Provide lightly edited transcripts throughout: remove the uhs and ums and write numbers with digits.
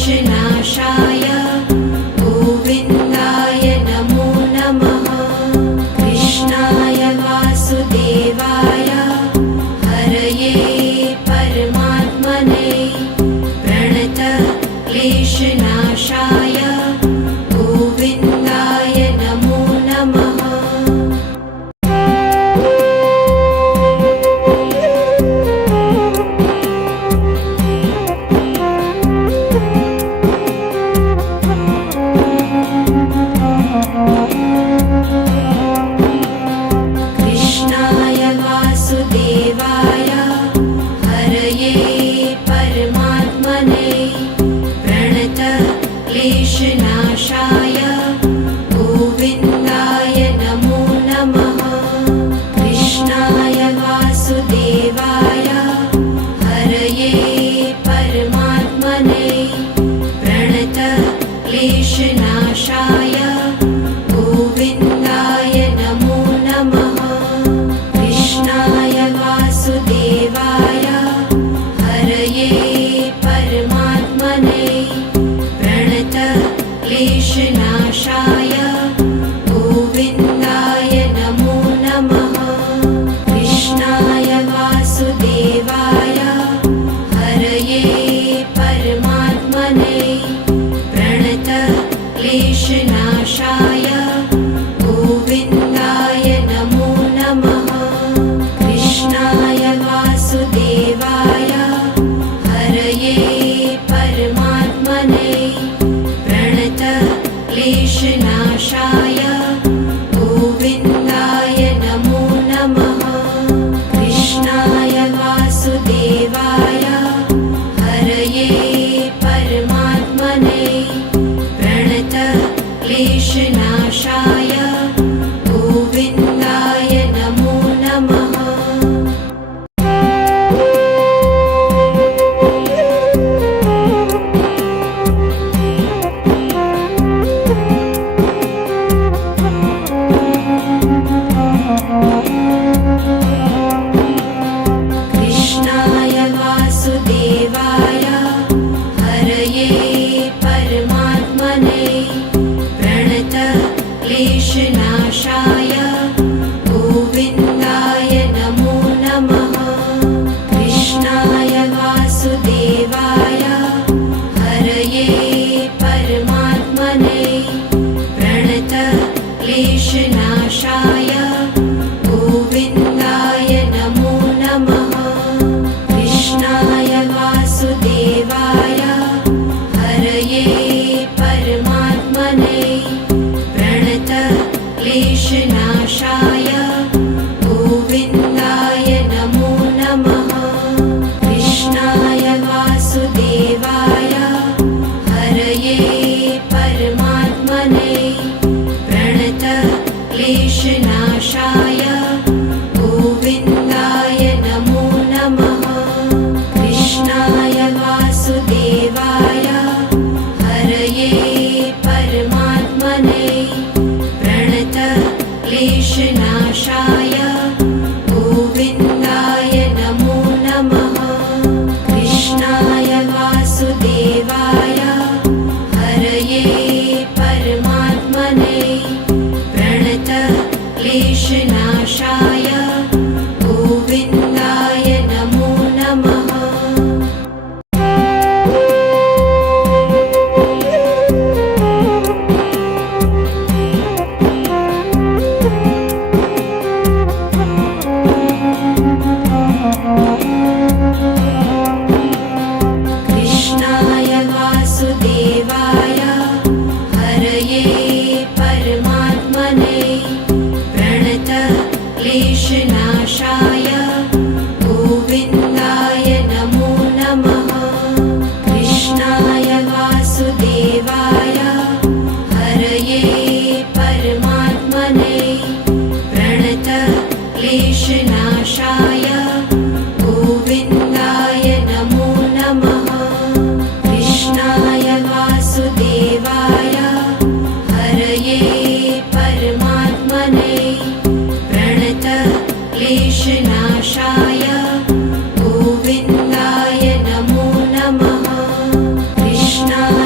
क्लेशनाशाय गोविन्दाय नमो नमः। कृष्णाय वासुदेवाय हरये परमात्मने प्रणतक्लेशनाशाय गोविन्दाय नमो नमः। कृष्णाय वासुदेवाय हरये परमात्मने प्रणतक्लेशनाशाय गोविन्दाय नमो नमः। कृष्णाय वासुदेवाय हरये परमात्मने प्रणतक्लेशनाशाय गोविन्दाय नमो नमः। कृष्णाय वासुदेवाय हरये परमात्मने प्रणतक्लेशनाशाय गोविन्दाय नमो नमः। कृष्णाय वासुदेवाय हरये परमात्मने प्रणतक्लेशनाशाय गोविन्दाय नमो नमः। कृष्णाय वासुदेवाय हरये परमात्मने प्रणतक्लेशनाशाय गोविन्दाय नमो नमः। कृष्णाय वासुदेवाय हरये परमात्मने प्रणतक्लेशनाशाय गोविन्दाय नमो नमः। कृष्णाय वासुदेवाय हरये परमात्मने प्रणतक्लेशनाशाय गोविन्दाय नमो नमः। कृष्णाय वासुदेवाय हरये परमात्मने प्रणतक्लेशनाशाय गोविन्दाय नमो नमः। कृष्णाय वासुदेवाय हरये परमात्मने प्रणतक्लेशनाशाय गोविन्दाय नमो नमः। कृष्णाय वासुदेवाय हरये परमात्मने प्रणतक्लेशनाशाय गोविन्दाय नमो नमः। कृष्णाय वासुदेवाय हरये परमात्मने प्रणतक्लेशनाशाय गोविन्दाय नमो नमः। कृष्णाय वासुदेवाय हरये परमात्मने प्रणतक्लेशनाशाय गोविन्दाय नमो नमः। कृष्णाय वासुदेवाय हरये परमात्मने प्रणतक्लेशनाशाय गोविन्दाय नमो नमः। कृष्णाय वासुदेवाय हरये परमात्मने प्रणतक्लेशनाशाय गोविन्दाय नमो नमः। कृष्णाय वासुदेवाय हरये परमात्मने प्रणतक्लेशनाशाय गोविन्दाय नमो नमः। कृष्णाय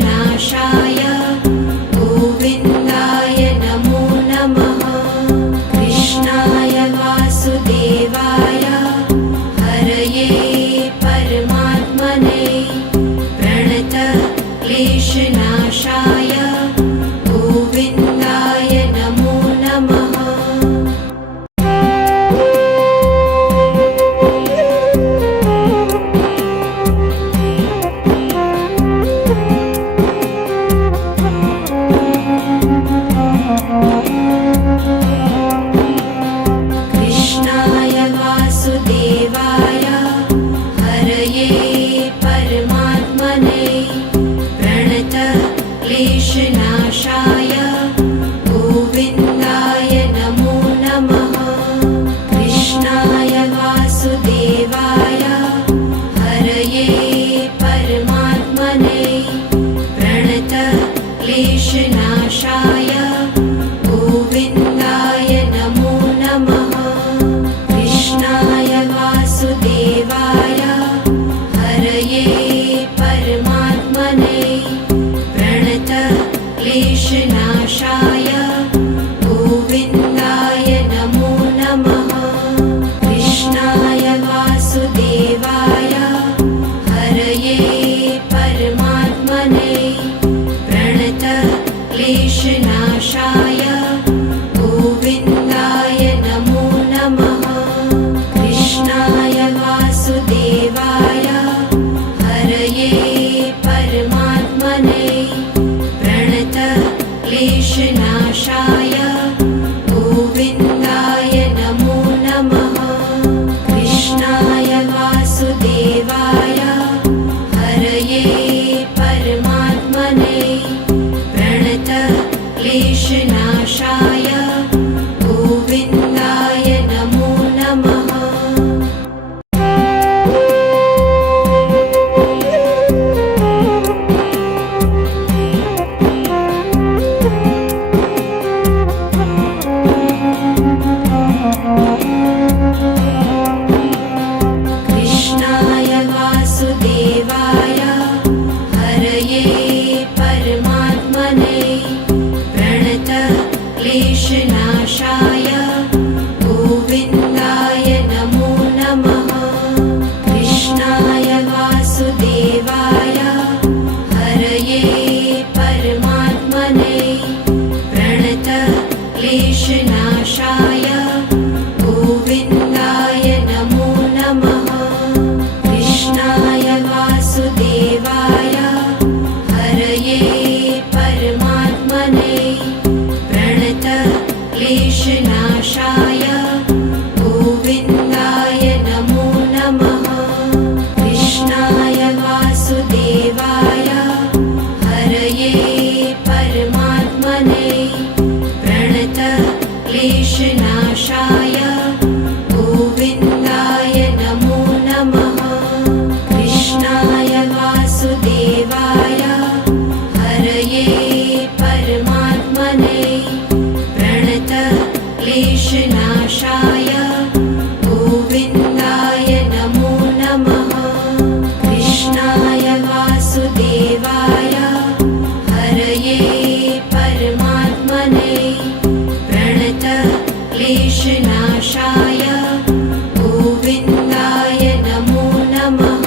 क्लेशनाशाय गोविन्दाय नमो नमः। कृष्णाय वासुदेवाय हरये परमात्मने प्रणतक्लेशनाशाय गोविन्दाय नमो नमः। कृष्णाय वासुदेवाय हरये परमात्मने प्रणतक्लेशनाशाय गोविन्दाय नमो नमः। कृष्णाय वासुदेवाय हरये परमात्मने प्रणतक्लेशनाशाय गोविन्दाय नमो नमः। कृष्णाय वासुदेवाय हरये परमात्मने प्रणतक्लेशनाशाय गोविन्दाय नमो नमः। कृष्णाय वासुदेवाय हरये परमात्मने प्रणतक्लेशनाशाय गोविन्दाय नमो नमः। कृष्णाय वासुदेवाय हरये परमात्मने प्रणतक्लेशनाशाय गोविन्दाय नमो नमः। कृष्णाय वासुदेवाय हरये परमात्मने प्रणतक्लेशनाशाय गोविन्दाय नमो नमः। कृष्णाय वासुदेवाय हरये परमात्मने प्रणतक्लेशनाशाय गोविन्दाय नमो नमः। कृष्णाय वासुदेवाय हरये परमात्मने प्रणतक्लेशनाशाय गोविन्दाय नमो नमः। कृष्णाय वासुदेवाय हरये परमात्मने प्रणतक्लेशनाशाय गोविन्दाय नमो नमः। कृष्णाय वासुदेवाय हरये परमात्मने प्रणतक्लेशनाशाय गोविन्दाय नमो नमः। कृष्णाय वासुदेवाय हरये परमात्मने प्रणतक्लेशनाशाय गोविन्दाय नमो नमः। कृष्णाय वासुदेवाय हरये परमात्मने प्रणतक्लेशनाशाय गोविन्दाय नमो नमः।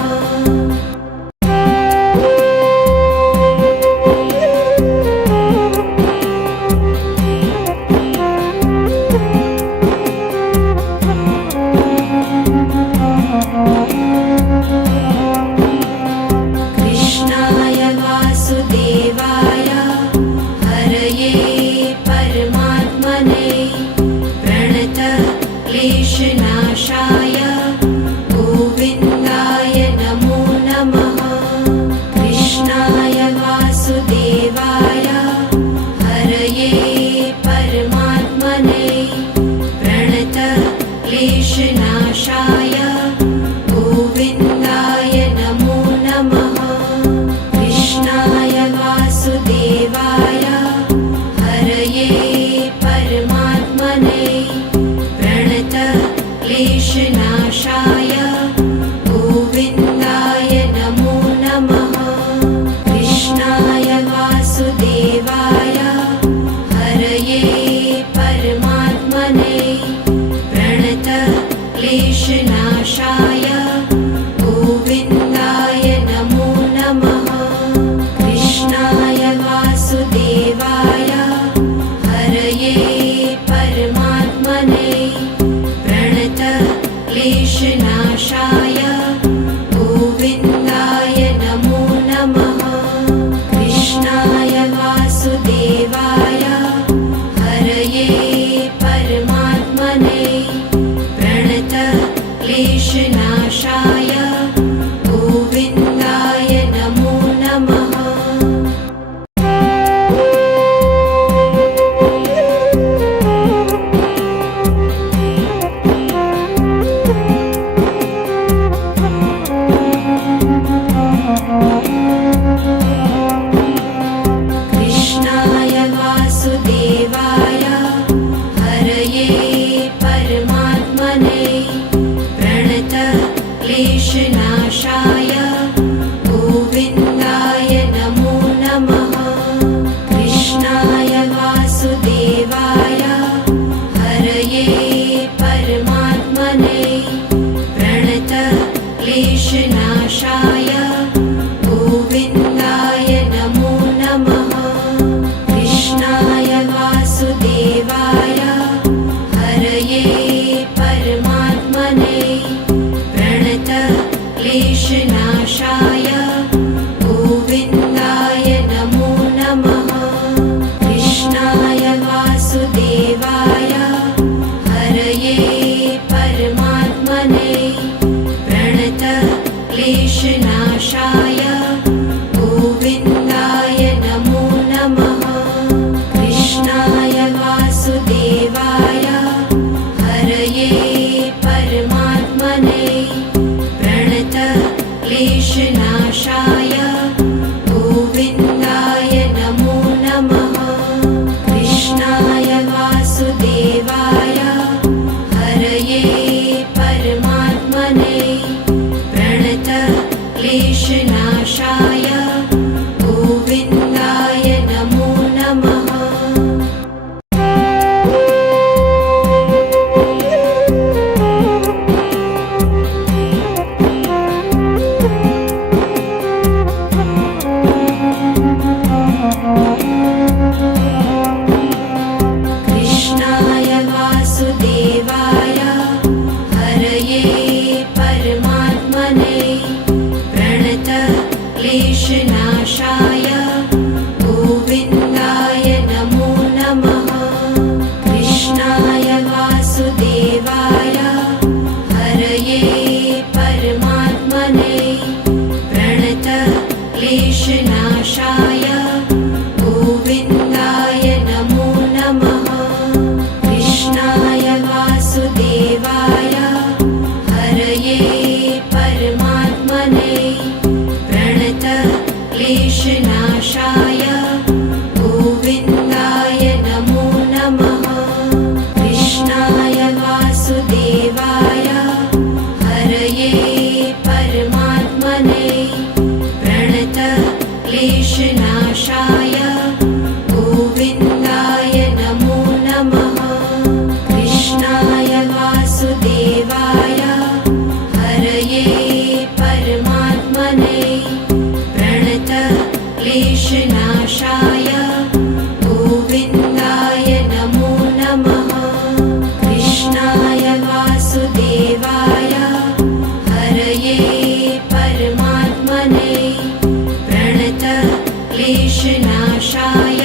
क्लेशनाशाय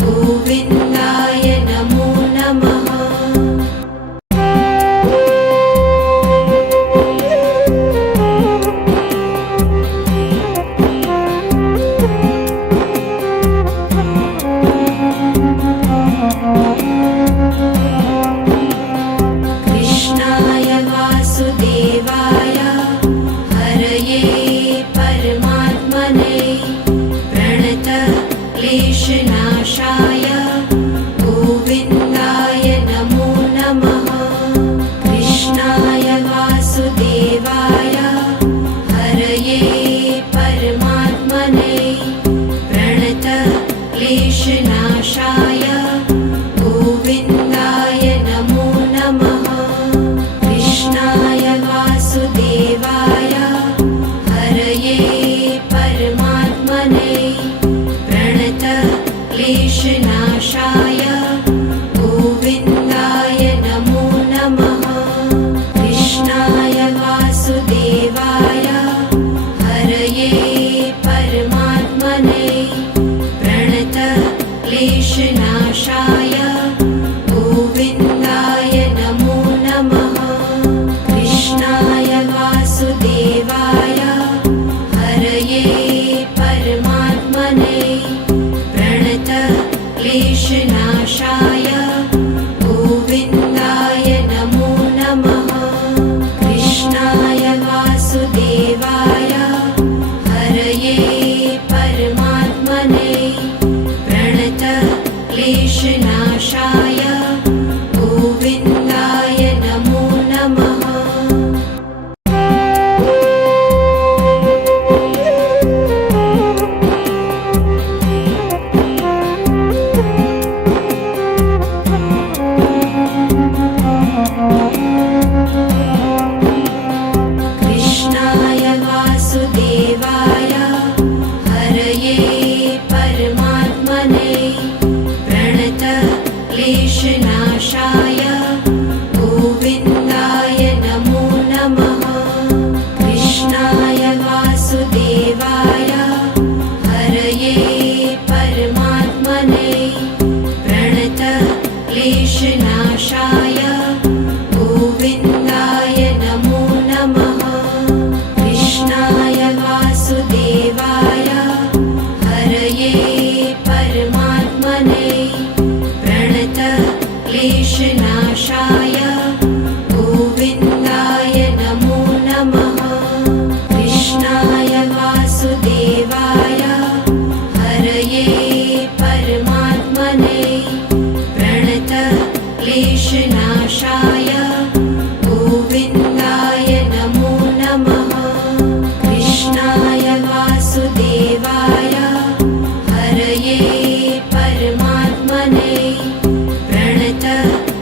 गोविन्दाय नमो नमः। कृष्णाय वासुदेवाय हरये परमात्मने प्रणतक्लेशनाशाय गोविन्दाय नमो नमः। कृष्णाय वासुदेवाय हरये परमात्मने प्रणतक्लेशनाशाय गोविन्दाय नमो नमः। कृष्णाय वासुदेवाय हरये परमात्मने प्रणतक्लेशनाशाय गोविन्दाय नमो नमः। कृष्णाय वासुदेवाय हरये परमात्मने प्रणतक्लेशनाशाय गोविन्दाय नमो नमः। कृष्णाय वासुदेवाय हरये परमात्मने प्रणतक्लेशनाशाय गोविन्दाय नमो नमः। कृष्णाय वासुदेवाय हरये परमात्मने प्रणतक्लेशनाशाय गोविन्दाय नमो नमः। कृष्णाय वासुदेवाय हरये परमात्मने प्रणतक्लेशनाशाय गोविन्दाय नमो नमः। कृष्णाय वासुदेवाय हरये परमात्मने प्रणतक्लेशनाशाय गोविन्दाय नमो नमः। कृष्णाय वासुदेवाय हरये परमात्मने प्रणतक्लेशनाशाय गोविन्दाय नमो नमः। कृष्णाय वासुदेवाय हरये परमात्मने प्रणतक्लेशनाशाय गोविन्दाय नमो नमः। कृष्णाय वासुदेवाय हरये परमात्मने प्रणतक्लेशनाशाय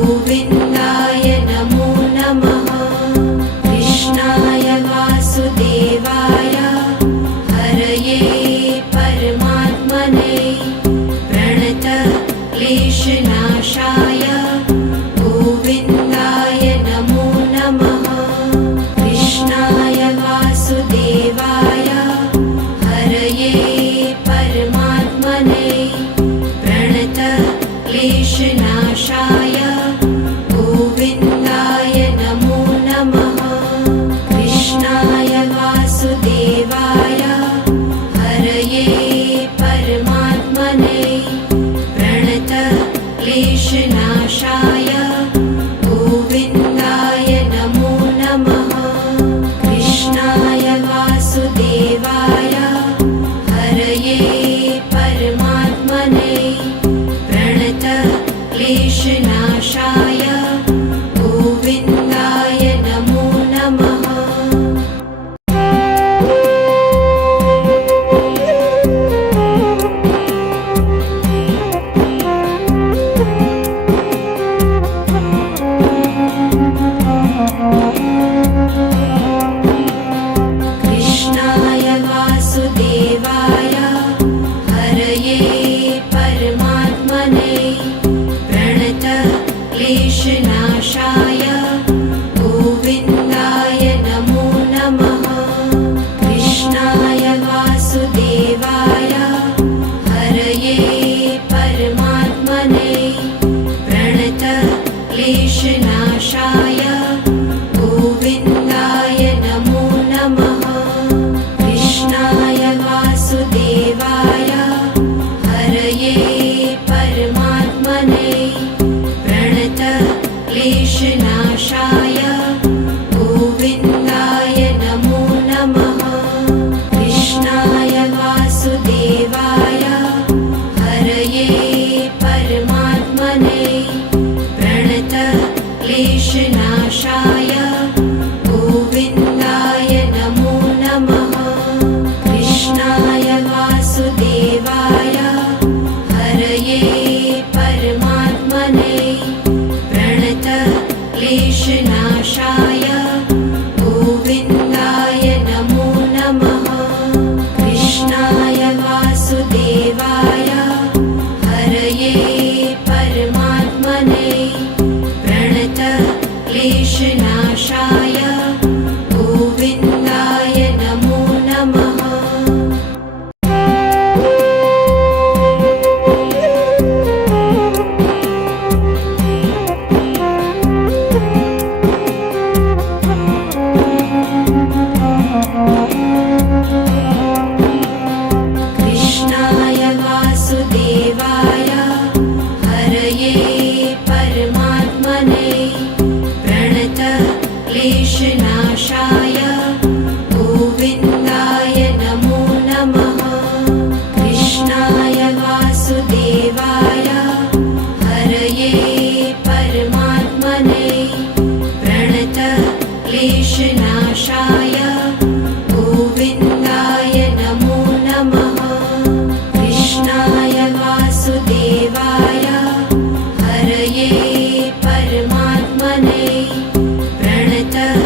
गोविन्दाय नमो नमः। कृष्णाय वासुदेवाय हरये परमात्मने प्रणतक्लेशनाशाय गोविन्दाय नमो नमः। कृष्णाय वासुदेवाय हरये परमात्मने प्रणतक्लेशनाशाय गोविन्दाय नमो नमः। कृष्णाय वासुदेवाय हरये परमात्मने प्रणतक्लेशनाशाय गोविन्दाय नमो नमः। कृष्णाय वासुदेवाय हरये परमात्मने प्रणतक्लेशनाशाय गोविन्दाय नमो नमः। कृष्णाय वासुदेवाय हरये परमात्मने प्रणतक्लेशनाशाय गोविन्दाय नमो नमः। कृष्णाय वासुदेवाय हरये परमात्मने प्रणतक्लेशनाशाय गोविन्दाय नमो नमः। कृष्णाय वासुदेवाय हरये परमात्मने प्रणतक्लेशनाशाय गोविन्दाय नमो नमः। कृष्णाय वासुदेवाय हरये परमात्मने प्रणतक्लेशनाशाय गोविन्दाय नमो नमः। कृष्णाय वासुदेवाय हरये परमात्मने प्रणतक्लेशनाशाय गोविन्दाय नमो नमः। कृष्णाय वासुदेवाय हरये परमात्मने प्रणतक्लेशनाशाय गोविन्दाय नमो नमः। कृष्णाय वासुदेवाय हरये परमात्मने प्रणतक्लेशनाशाय गोविन्दाय नमो नमः। कृष्णाय वासुदेवाय हरये परमात्मने प्रणतक्लेशनाशाय गोविन्दाय नमो नमः। कृष्णाय वासुदेवाय हरये परमात्मने प्रणतक्लेशनाशाय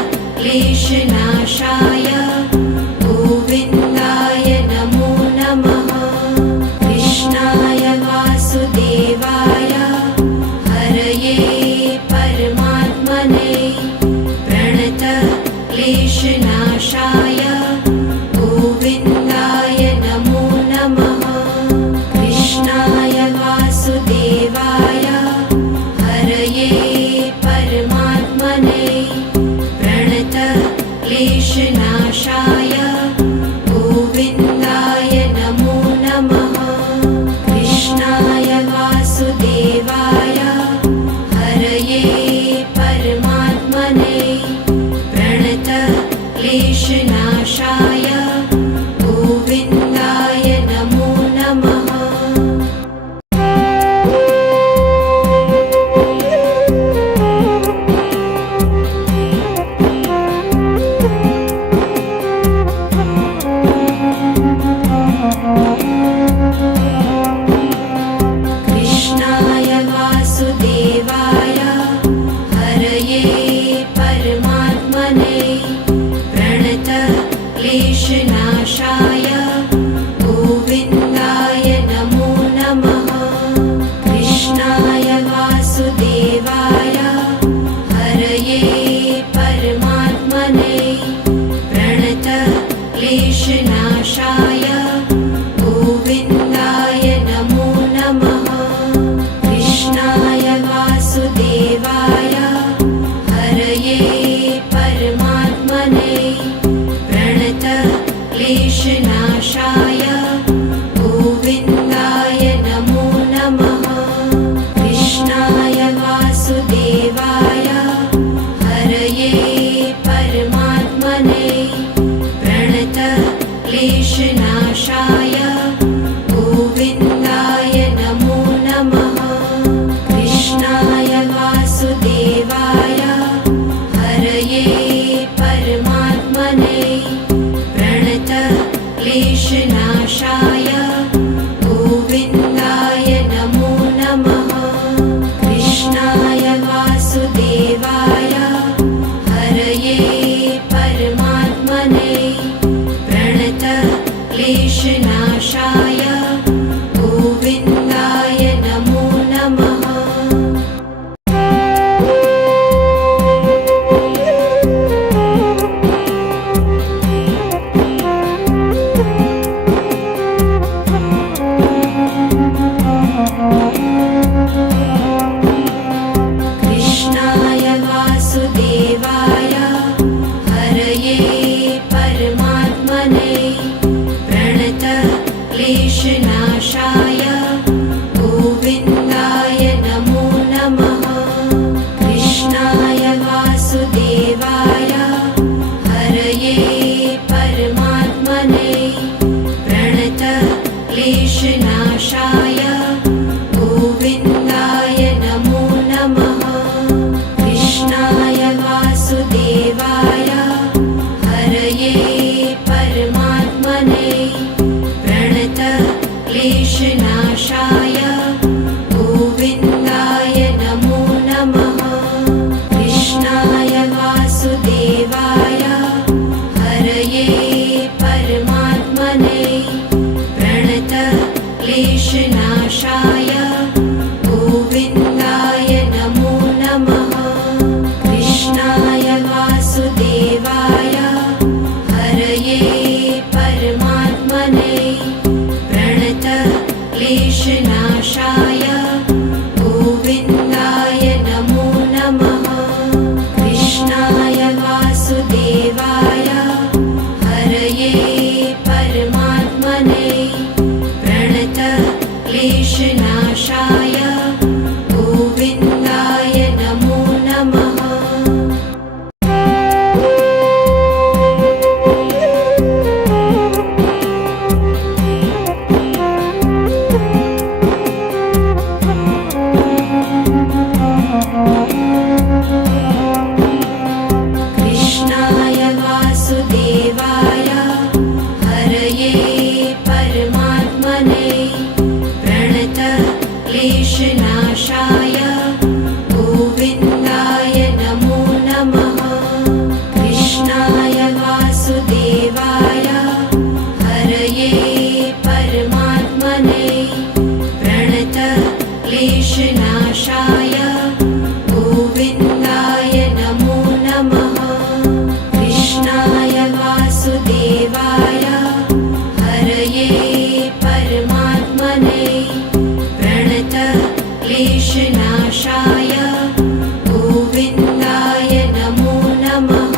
वासुदेवाय हरये परमात्मने प्रणतक्लेशनाशाय गोविन्दाय नमो नमः। कृष्णाय वासुदेवाय हरये परमात्मने प्रणतक्लेशनाशाय गोविन्दाय नमो नमः। कृष्णाय वासुदेवाय हरये परमात्मने प्रणतक्लेशनाशाय गोविन्दाय नमो नमः। कृष्णाय वासुदेवाय हरये परमात्मने प्रणतक्लेशनाशाय गोविन्दाय नमो नमः। कृष्णाय वासुदेवाय हरये परमात्मने प्रणतक्लेशनाशाय गोविन्दाय नमो नमः। कृष्णाय वासुदेवाय हरये परमात्मने प्रणतक्लेशनाशाय गोविन्दाय नमो नमः। कृष्णाय वासुदेवाय हरये परमात्मने प्रणतक्लेशनाशाय गोविन्दाय नमो नमः। कृष्णाय वासुदेवाय हरये परमात्मने प्रणतक्लेशनाशाय गोविन्दाय नमो नमः। कृष्णाय वासुदेवाय हरये परमात्मने प्रणतक्लेशनाशाय गोविन्दाय नमो नमः। कृष्णाय वासुदेवाय हरये परमात्मने प्रणतक्लेशनाशाय गोविन्दाय नमो नमः। कृष्णाय वासुदेवाय हरये परमात्मने प्रणतक्लेशनाशाय गोविन्दाय नमो नमः।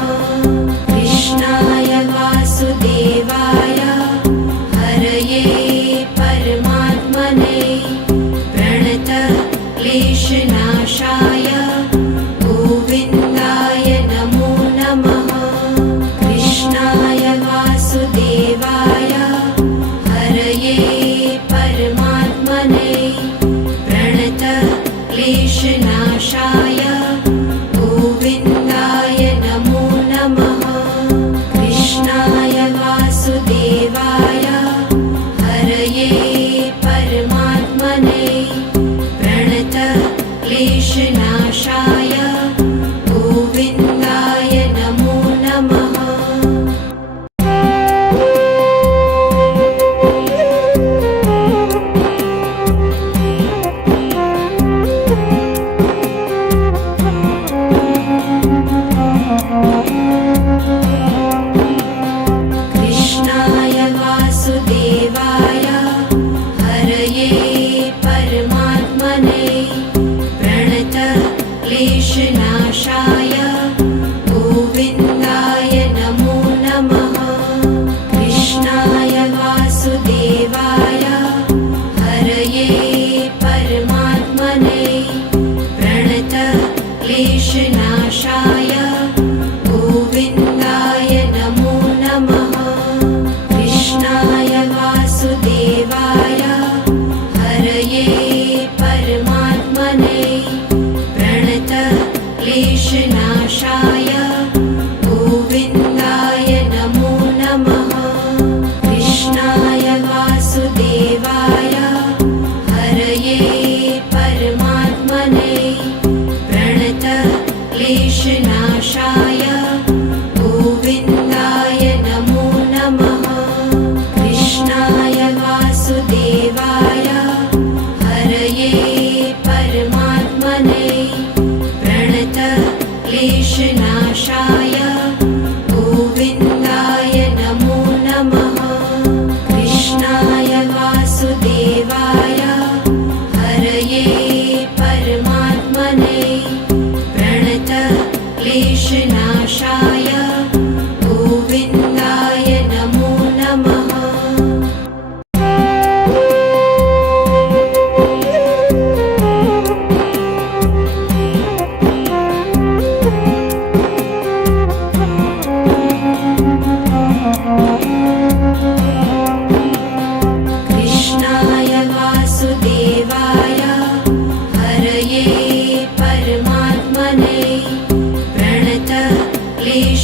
कृष्णाय वासुदेवाय हरये परमात्मने प्रणतक्लेशनाशाय गोविन्दाय नमो नमः। कृष्णाय वासुदेवाय हरये परमात्मने प्रणतक्लेशनाशाय गोविन्दाय नमो नमः। कृष्णाय वासुदेवाय हरये परमात्मने प्रणतक्लेशनाशाय गोविन्दाय नमो नमः। कृष्णाय वासुदेवाय हरये परमात्मने प्रणतक्लेशनाशाय गोविन्दाय नमो नमः। कृष्णाय वासुदेवाय हरये परमात्मने प्रणतक्लेशनाशाय गोविन्दाय नमो नमः। कृष्णाय वासुदेवाय हरये परमात्मने प्रणतक्लेशनाशाय क्लेशनाशाय गोविन्दाय नमो नमः कृष्णाय वासुदेवाय हरये परमात्मने प्रणतक्लेशनाशाय गोविन्दाय नमो नमः कृष्णाय वासुदेवाय हरये परमात्मने प्रणतक्लेशनाशाय गोविन्दाय नमो नमः कृष्णाय वासुदेवाय हरये परमात्मने प्रणतक्लेशनाशाय गोविन्दाय नमो नमः कृष्णाय वासुदेवाय हरये परमात्मने प्रणतक्लेशनाशाय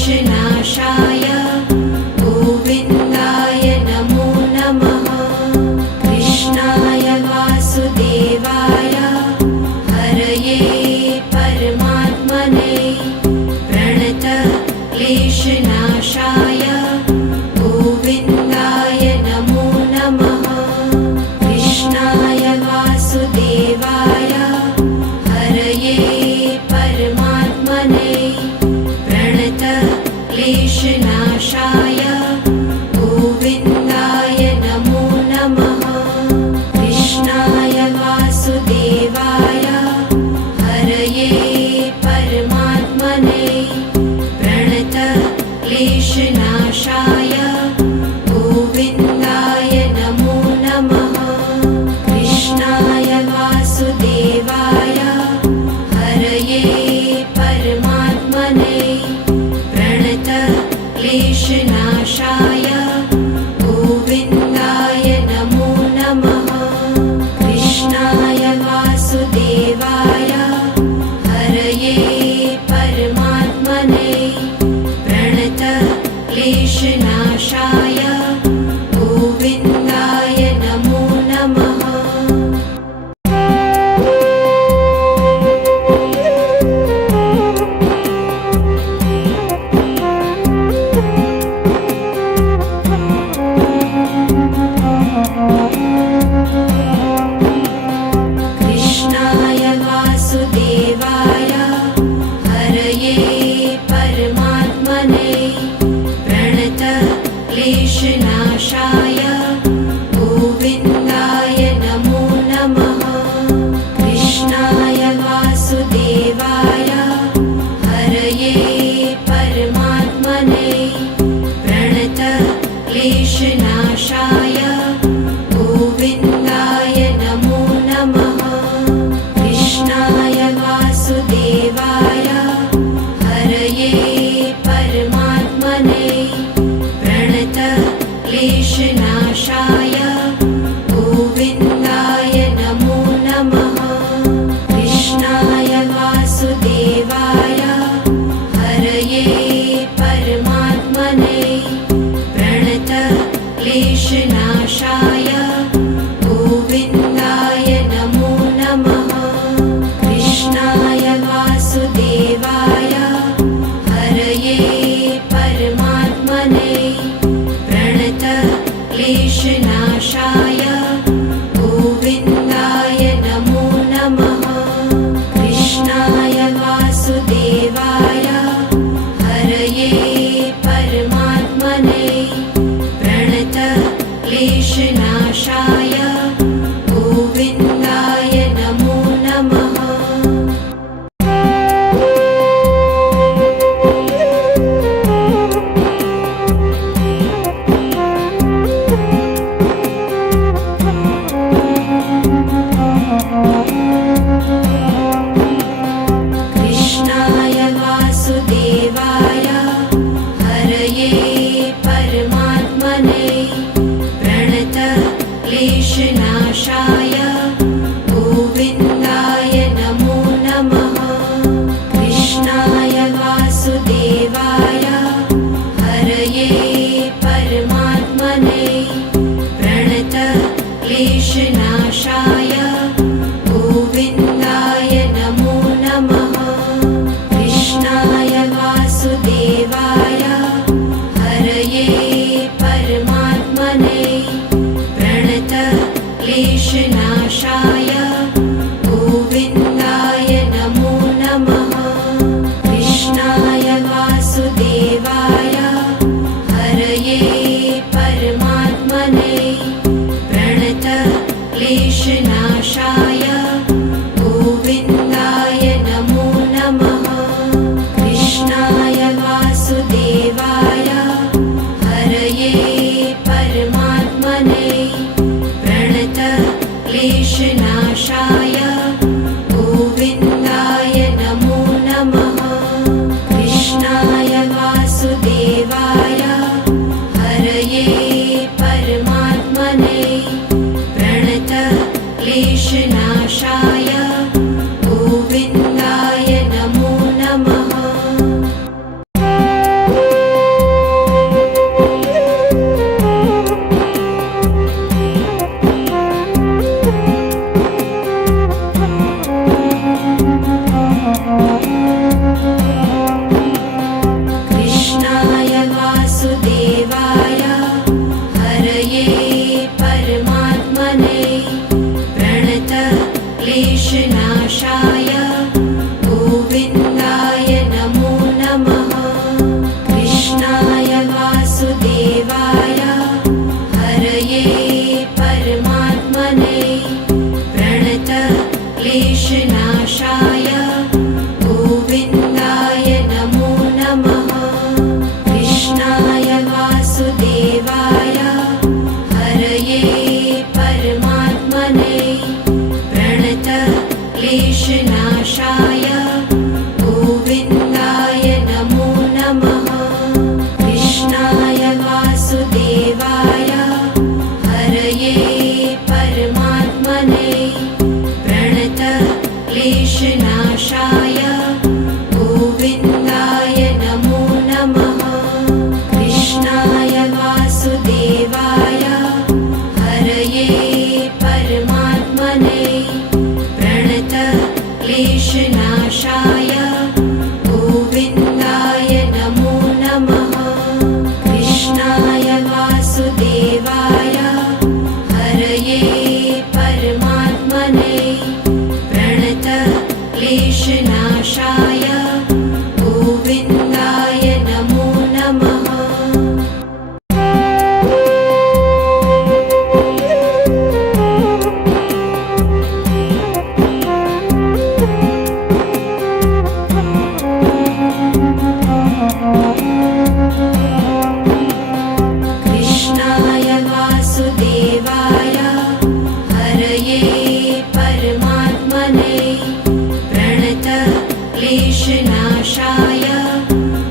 कृष्णविनाशाय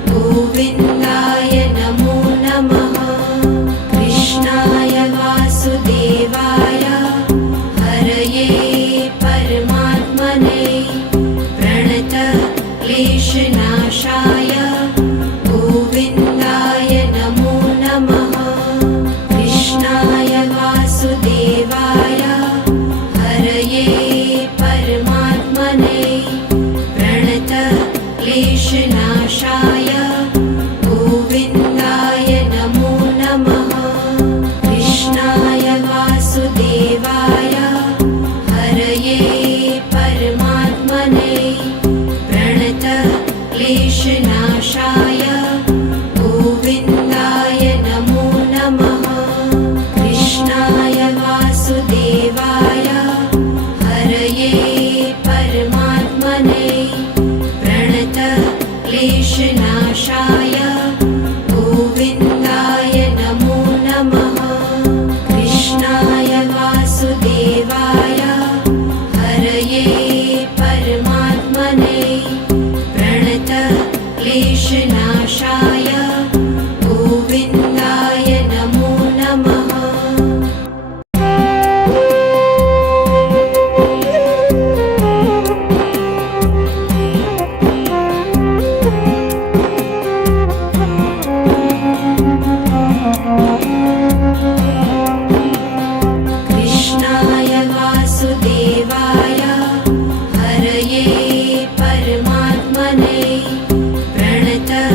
गोविन्दाय नमो नमः कृष्णाय वासुदेवाय हरये परमात्मने प्रणतक्लेशनाशाय गोविन्दाय नमो नमः कृष्णाय वासुदेवाय हरये परमात्मने प्रणतक्लेशनाशाय गोविन्दाय नमो नमः कृष्णाय वासुदेवाय हरये परमात्मने प्रणतक्लेशनाशाय गोविन्दाय नमो नमः कृष्णाय वासुदेवाय हरये परमात्मने प्रणतक्लेशनाशाय गोविन्दाय नमो नमः कृष्णाय वासुदेवाय हरये परमात्मने प्रणतक्लेशनाशाय गोविन्दाय नमो नमः कृष्णाय वासुदेवाय हरये परमात्मने प्रणतक्लेशनाशाय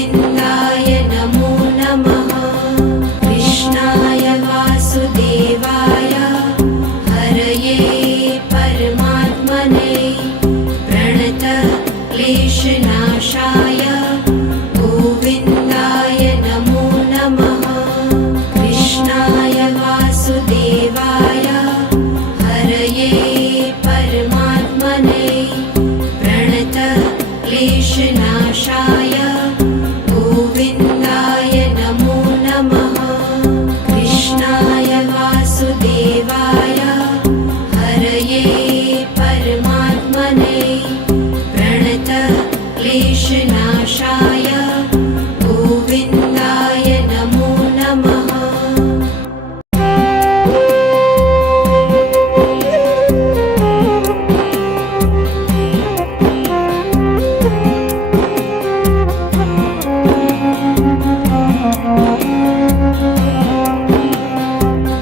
गोविन्दाय नमो नमः। कृष्णाय वासुदेवाय हरये परमात्मने प्रणतक्लेशनाशाय गोविन्दाय नमो नमः। कृष्णाय वासुदेवाय हरये परमात्मने प्रणतक्लेशनाशाय गोविन्दाय नमो नमः। कृष्णाय वासुदेवाय हरये परमात्मने प्रणतक्लेशनाशाय गोविन्दाय नमो नमः।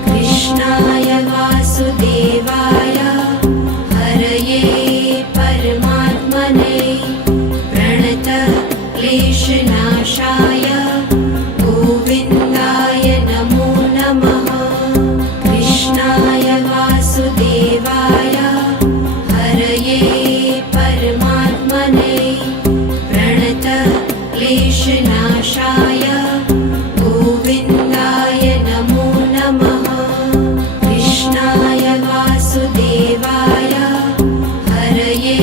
कृष्णाय वासुदेवाय हरये परमात्मने प्रणतक्लेशनाशाय गोविन्दाय नमो नमः। कृष्णाय वासुदेवाय हरये परमात्मने प्रणतक्लेशनाशाय गोविन्दाय नमो नमः। कृष्णाय वासुदेवाय हरये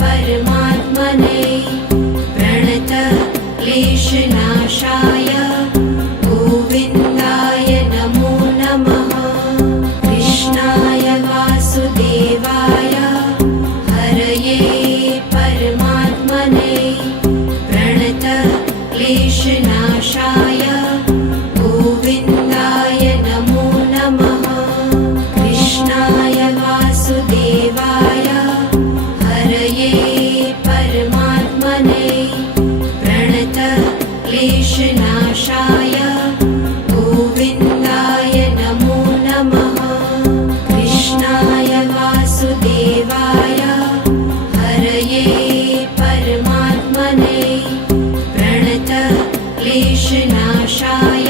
परमात्मने प्रणतक्लेशनाशाय गोविन्दाय नमो नमः। कृष्णाय वासुदेवाय हरये परमात्मने प्रणतक्लेशनाशाय गोविन्दाय नमो नमः। कृष्णाय वासुदेवाय हरये परमात्मने प्रणतक्लेशनाशाय गोविन्दाय नमो नमः। कृष्णाय वासुदेवाय हरये परमात्मने प्रणतक्लेशनाशाय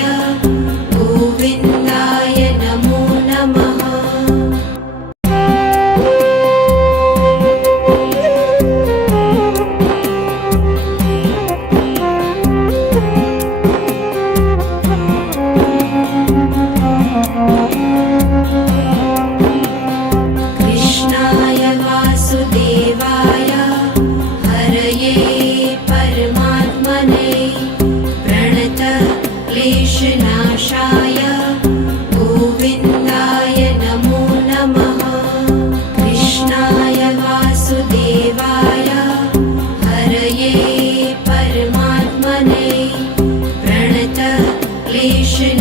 गोविन्दाय नमो नमः। कृष्णाय वासुदेवाय हरये परमात्मने प्रणतक्लेशनाशाय गोविन्दाय नमो नमः। कृष्णाय वासुदेवाय हरये परमात्मने प्रणतक्लेशनाशाय